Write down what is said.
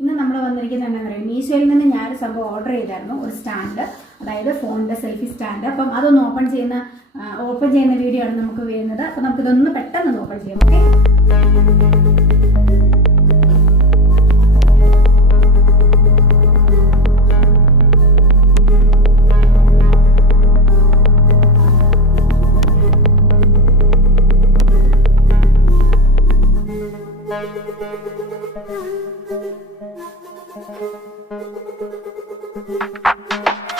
ഇന്ന് നമ്മൾ വന്നിരിക്കുന്നത് എന്താ പറയുക മീശോയിൽ നിന്ന് ഞാനൊരു സംഭവം ഓർഡർ ചെയ്തായിരുന്നു. ഒരു സ്റ്റാൻഡ് അതായത് ഫോണിന്റെ സെൽഫി സ്റ്റാൻഡ് അപ്പം അതൊന്ന് ഓപ്പൺ ചെയ്യുന്ന ഓപ്പൺ ചെയ്യുന്ന വീഡിയോ ആണ് നമുക്ക് വരുന്നത്. അപ്പം നമുക്കിതൊന്ന് പെട്ടെന്ന് ഓപ്പൺ ചെയ്യാം. Okay Thank you. Thank you.